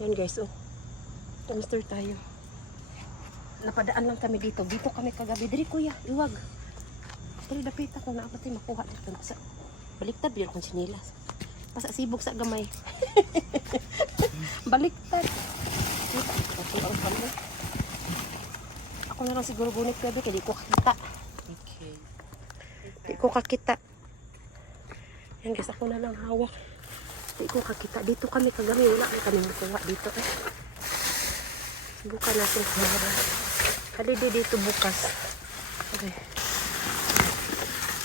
Yan guys, oh. Dumpster tayo. Napadaan lang kami dito. Dito kami kagabi. Diri kuya, iwag. Diri dapit ako na apatay makuha dito. Sa baliktad biyan kung sinilas. Pasa sibog sa gamay. baliktad. Ako na lang siguro gunit gabi kaya di ko kakita. Okay. Di ko kakita. Yan guys, ako na lang hawak. Di ko kakita. Dito kami kagabi. Wala na kami makuha dito eh. Subukan natin kumara. Kali di dito bukas. Okay.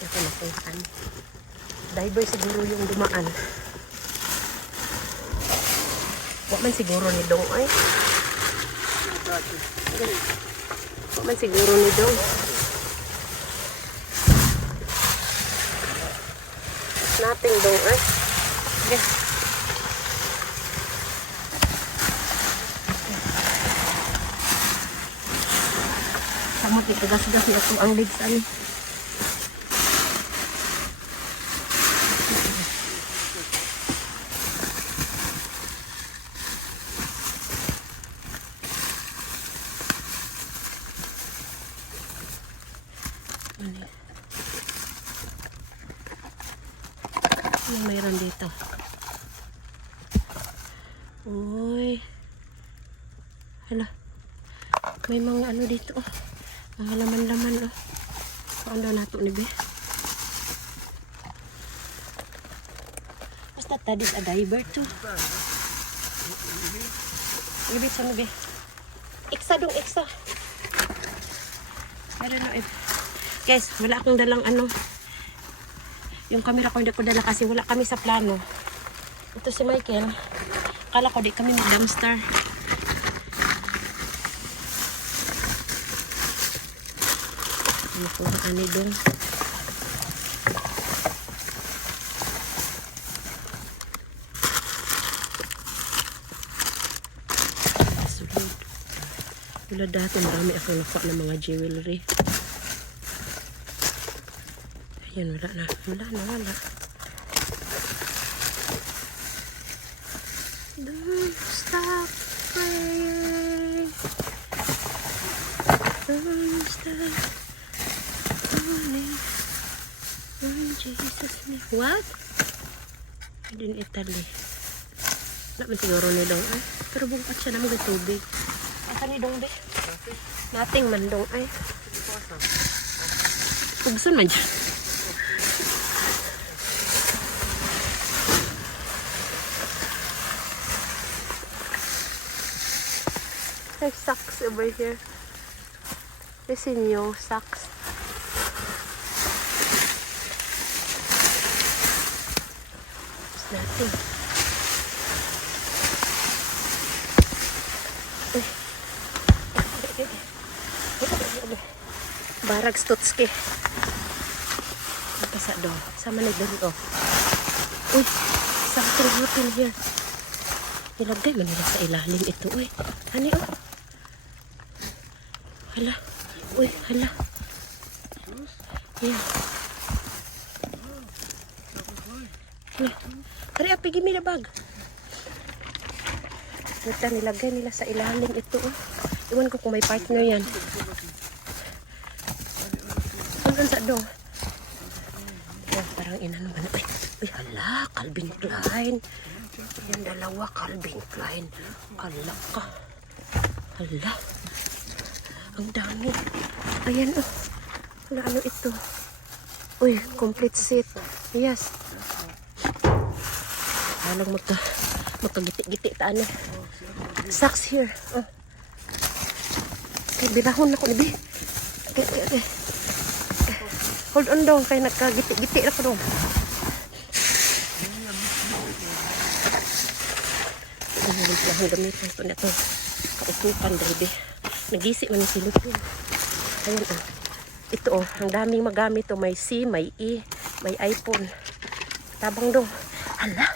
Ito na kung saan. Diver siguro yung dumaan. Wa man siguro ni Dong ay. Wa man siguro ni Dong. Nothing Dong ay. Okay. Sama kita gas-gas na ito ang legs ani. Ano yun? Ano mayroon dito? Uy. Hala. May mga ano dito oh. Mga laman-laman oh. Saan daw nato ni Be? Basta that is a diver too. Ibig sa Be? Iksa dong, iksa. Don't know if... Guys, wala akong dalang ano. Yung camera ko hindi ko dala kasi wala kami sa plano. Ito si Michael. Kala ko di kami mag-dumpster. Ano ko ang ani dong? Sulod. Wala dati marami ako nakuha ng mga jewelry. Ayan, wala na. Wala na, wala. Don't stop praying. Don't stop calling on Jesus' name. What? In Italy. Wala man siguro ni Dong ay. Pero bungkat siya naman ng tubig. Asa ni Dong be? Nothing man Dong ay. Pugson man dyan. There's socks over here. There's a new socks. There's nothing. Barag stutski. Apa sa do? Sama na doon oh. Uy, something happened here. Nilagay man nila sa ilalim ito. Uy, ano oh? Hala. Uy, hala. Yan. Hala. Kari, api, give me the bag. Ito, nilagay nila sa ilalim ito. Oh. Iwan ko kung may partner yan. Ano sa do? Oh, parang ina naman. Ay, uy, hala, Calvin Klein. Yan dalawa, Calvin Klein. Hala ka. Hala. Ang dami. Ayan oh. Wala ano ito. Uy, complete set. Yes. Walang magka magkagiti-giti ta ano. Socks here. Oh. Kay bilahon ako ni Bi. Okay, okay, okay. Hold on dong, kay nagkagiti-giti ako rin ang gamitan ko na ito. Kautukan, baby. Nagisi man silip yun. Ayan oh. Ito oh, ang daming magamit to. May C, may E, may iPhone. Tabang dong. Hala,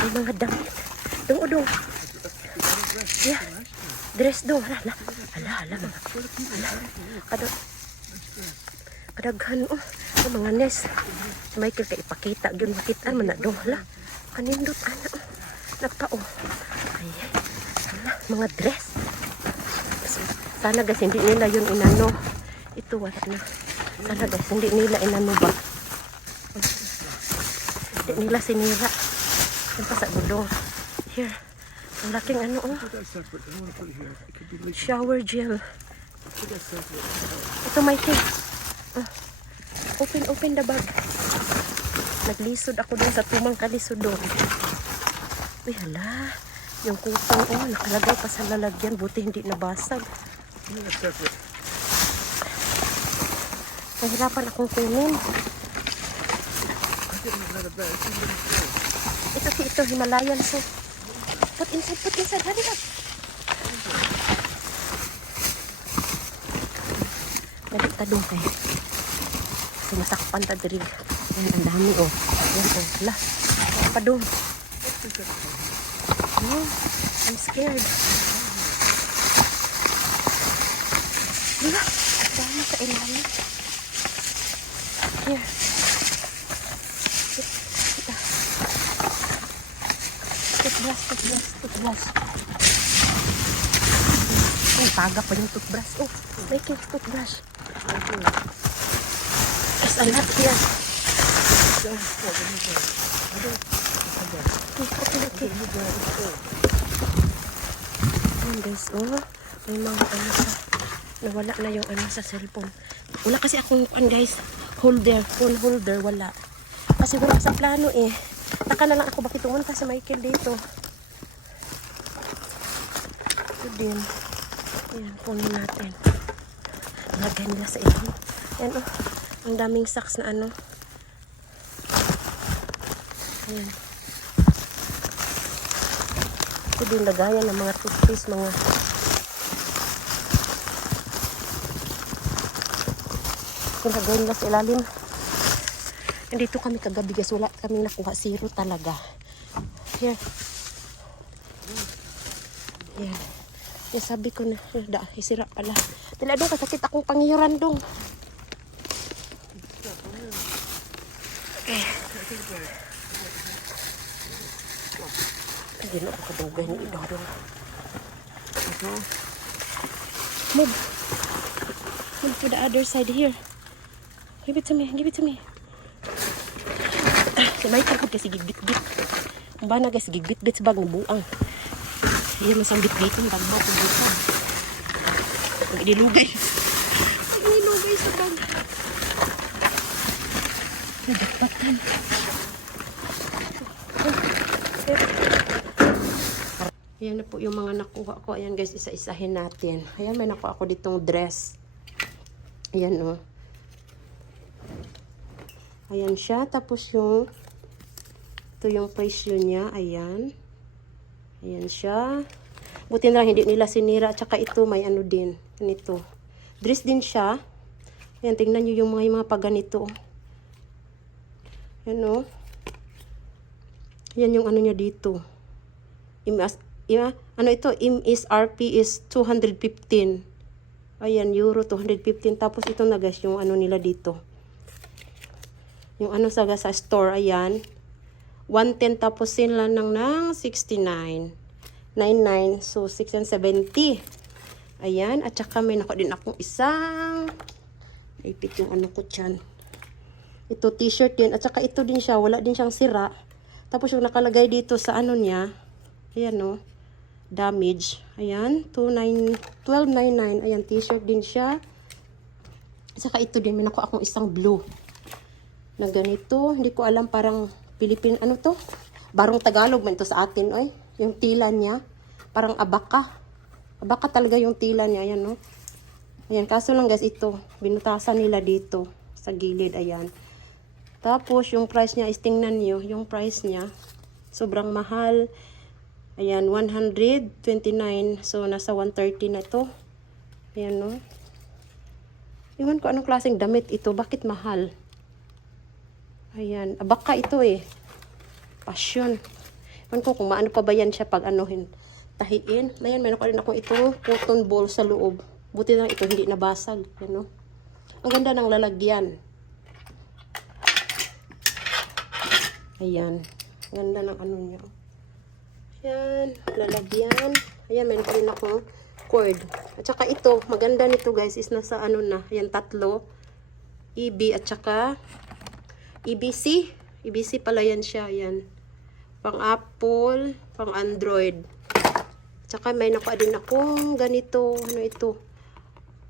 may mga damit. Dong, oh, dong. Yeah. Dress dong. Hala, hala. Hala, hala. Mga, hala. Kada, kadaghan oh. Ang mga nest. Si Michael kay ipakita. Yun, makita man na dong. Hala. Kanindot, ana oh. Nagpa oh. Ay, mga dress. Sana guys, hindi nila yun inano. Ito, wala na. Sana guys, hindi nila inano ba. Hindi nila sinira. Yan pa sa gulong. Here. Ang laking ano, oh. Shower gel. Ito, Mikey. Ah. Open, open the bag. Naglisod ako dun sa tumang kalisod doon. Uy, hala. Yung kupang, oh, nakalagay pa sa lalagyan. Buti hindi nabasag. Nahirapan akong kunin. I didn't have another bag. It's in the floor. Ito, ito, Himalayan so. Put inside, put inside. Hurry up. Dali ta doon kay. Kasi masakpan ta diri. Yan, ang dami oh. Yan oh. Hala. Pa doon. No, I'm scared. Ang dami sa ilalim. Here. Toothbrush, toothbrush, toothbrush. Ay, paga pa yung toothbrush. Oh, may cute toothbrush. There's a lot here. Ayan guys, oh. May mga ano sa... Nawala na yung ano sa cellphone. Wala kasi akong, ano guys, holder, phone holder, wala. Kasi wala sa plano eh. Taka na lang ako bakit pumunta sa Michael dito. Ito din. Ayan, kunin natin. Lagay nila sa ilalim. Ayan oh. Ang daming socks na ano. Ayan. Ito din lagayan ng mga toothpaste, mga Kung lagay nila sa ilalim. Nandito kami kagabi guys. Wala kami nakuha. Zero talaga. Here. Yan. Yan sabi ko na. Da, isira pala. Dala dong kasakit akong pangiran dong. Okay. Ay, gino ako kadugay ni Idaw dong. Ito. Move. Move to the other side here. Give it to me. Give it to me. Si Michael ko kasi gigbit-bit. Ang bana guys, gigbit-bit sa bag ng buang. Iya masang bit-bit ang bag mo. Ang inilugay. Ang inilugay sa bag. Ay, dakbatan. Ayan na po yung mga nakuha ko. Ayan guys, isa-isahin natin. Ayan, may nakuha ako ditong dress. Ayan o. Oh. Ayan siya. Tapos yung ito yung presyo niya. Ayan. Ayan siya. Buti na lang hindi nila sinira. Tsaka ito may ano din. Ganito. Dress din siya. Ayan, tingnan nyo yung mga, yung mga paganito. Ayan o. Ayan yung ano niya dito. Imas, ima, ano ito? MSRP is 215. Ayan, euro 215. Tapos ito na guys, yung ano nila dito. Yung ano sa, sa store, ayan. 110 tapos sila ng ng 69. 99. So, 670. Ayan. At saka may nako din akong isang ipit yung ano ko dyan. Ito t-shirt din. At saka ito din siya. Wala din siyang sira. Tapos yung nakalagay dito sa ano niya. Ayan no. Damage. Ayan. 29, 12.99. Ayan t-shirt din siya. At saka ito din. May nako akong isang blue na ganito. Hindi ko alam parang Pilipin, ano to? Barong Tagalog man to sa atin, oy. Yung tila niya. Parang abaka. Abaka talaga yung tila niya, ayan, no? Ayan, kaso lang guys, ito. Binutasan nila dito. Sa gilid, ayan. Tapos, yung price niya, is tingnan nyo, yung price niya. Sobrang mahal. Ayan, 129. So, nasa 130 na to. Ayan, no? Iwan ko anong klaseng damit ito. Bakit mahal? Ayan. Abaka ito eh. Passion. Ewan ko kung maano pa ba yan siya pag anuhin. Tahiin. Ayan, meron ko rin akong itong cotton ball sa loob. Buti lang ito hindi nabasag. Yan, no? Ang ganda ng lalagyan. Ayan. Ganda ng ano niya. Yan, lalagyan. Ayan, meron pa rin akong cord. At saka ito, maganda nito guys, is nasa ano na. Ayan, tatlo. EB at saka EBC. EBC pala yan siya. Ayan. Pang Apple, pang Android. At saka may nakuha din akong ganito. Ano ito?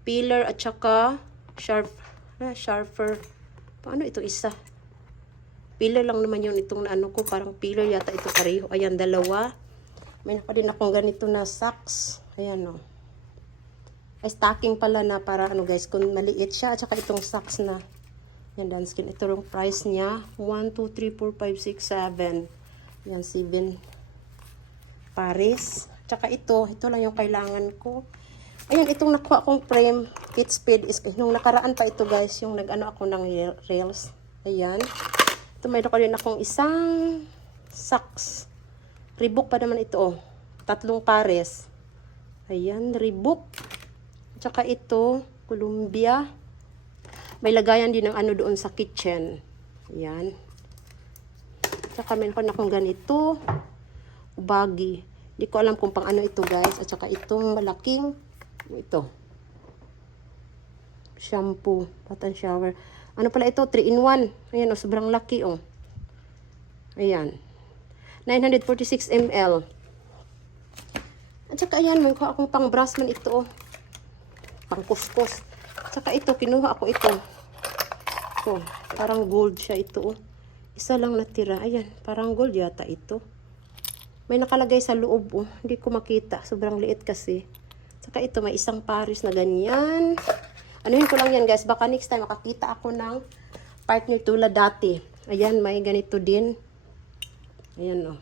Pillar at saka sharp, ah, sharper. Paano ito isa? Pillar lang naman yun itong ano ko. Parang pillar yata ito pareho. Ayan, dalawa. May nakuha din akong ganito na socks. Ayan o. Ay, stocking pala na para ano guys, kung maliit siya. At saka itong socks na. Yan, danskin. Ito yung price niya. 1, 2, 3, 4, 5, 6, 7. Yan, 7 pares. Tsaka ito, ito lang yung kailangan ko. Ayun, itong nakuha kong frame, kit speed is, nung nakaraan pa ito guys, yung nag-ano ako ng rail- rails. Ayan. Ito mayroon ko rin akong isang socks. Reebok pa naman ito, oh. Tatlong pares. Ayan, Reebok. Tsaka ito, Columbia. May lagayan din ng ano doon sa kitchen. Ayan. Tsaka meron na akong ganito. Baggy. Hindi ko alam kung pang ano ito guys. At saka itong malaking, ito. Shampoo. Bath and shower. Ano pala ito? 3 in 1. Ayan oh, sobrang laki oh. Ayan. 946 ml. At saka ayan, may kuha akong pang brush man ito oh. Pang kuskus. At saka ito, kinuha ako ito. Ito, parang gold siya ito oh. Isa lang natira. Ayan, parang gold yata ito. May nakalagay sa loob oh. Hindi ko makita. Sobrang liit kasi. Saka ito, may isang paris na ganyan. Anuhin ko lang yan guys. Baka next time makakita ako ng partner tulad dati. Ayan, may ganito din. Ayan oh.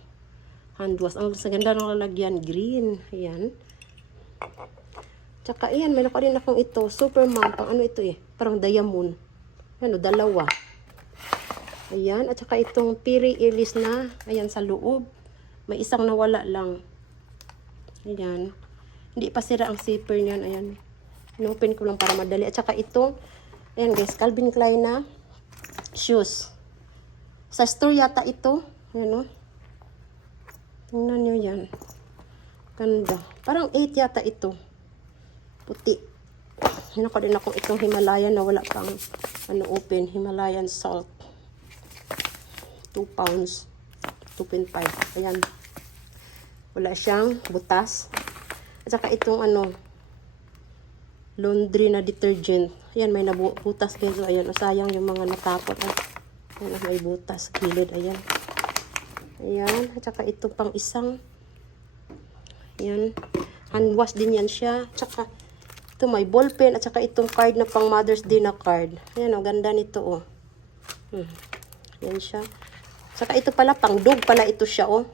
Hand wash. Ang sa ganda ng lalagyan. Green. Ayan. Tsaka ayan, may naka rin akong ito. Superman. Pang ano ito eh. Parang diamond. Ayan oh, dalawa. Ayan. At saka itong piri ilis na. Ayan sa loob. May isang nawala lang. Ayan. Hindi pa sira ang zipper niyan. Ayan. Inopen ko lang para madali. At saka ito. Ayan guys. Calvin Klein na shoes. Sa store yata ito. Ayan o. Tingnan nyo yan. Ganda. Parang 8 yata ito. Puti. Yan ako din ako itong Himalayan na wala pang ano open. Himalayan salt. 2 pounds. 2.5. Ayan. Wala siyang butas. At saka itong ano, laundry na detergent. Ayan, may nabutas guys. Ayan, sayang yung mga natapon. Ay, ayan, may butas. Gilid, ayan. Ayan, at saka ito pang isang. Ayan. Hand wash din yan siya. At saka, ito may ballpen. At saka itong card na pang Mother's Day na card. Ayan, oh, ganda nito, oh. Hmm. Ayan siya. Saka ito pala, pang dog pala ito siya, oh.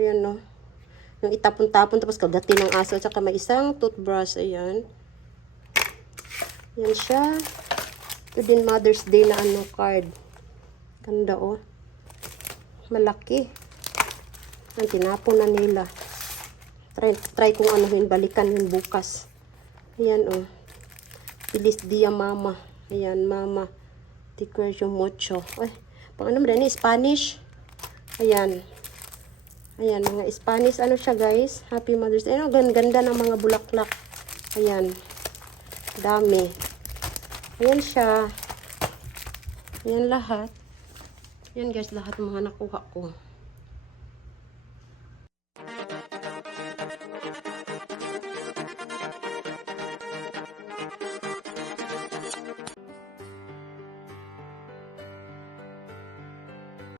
Ayan, no. Yung itapon-tapon, tapos kagatin ng aso. At saka may isang toothbrush, ayan. Yan siya. Ito din Mother's Day na ano card. Ganda, oh. Malaki. Ang tinapon na nila. Try, try kong anuhin, balikan yun bukas. Ayan, oh. Feliz Dia Mama. Ayan, Mama. Te quiero mucho. Ay, pang ano rin, Spanish. Ayan. Ayan, mga Spanish. Ano siya, guys? Happy Mother's Day. Ayan, ang ganda ng mga bulaklak. Ayan. Dami. Ayan siya. Ayan lahat. Ayan, guys, lahat mga nakuha ko.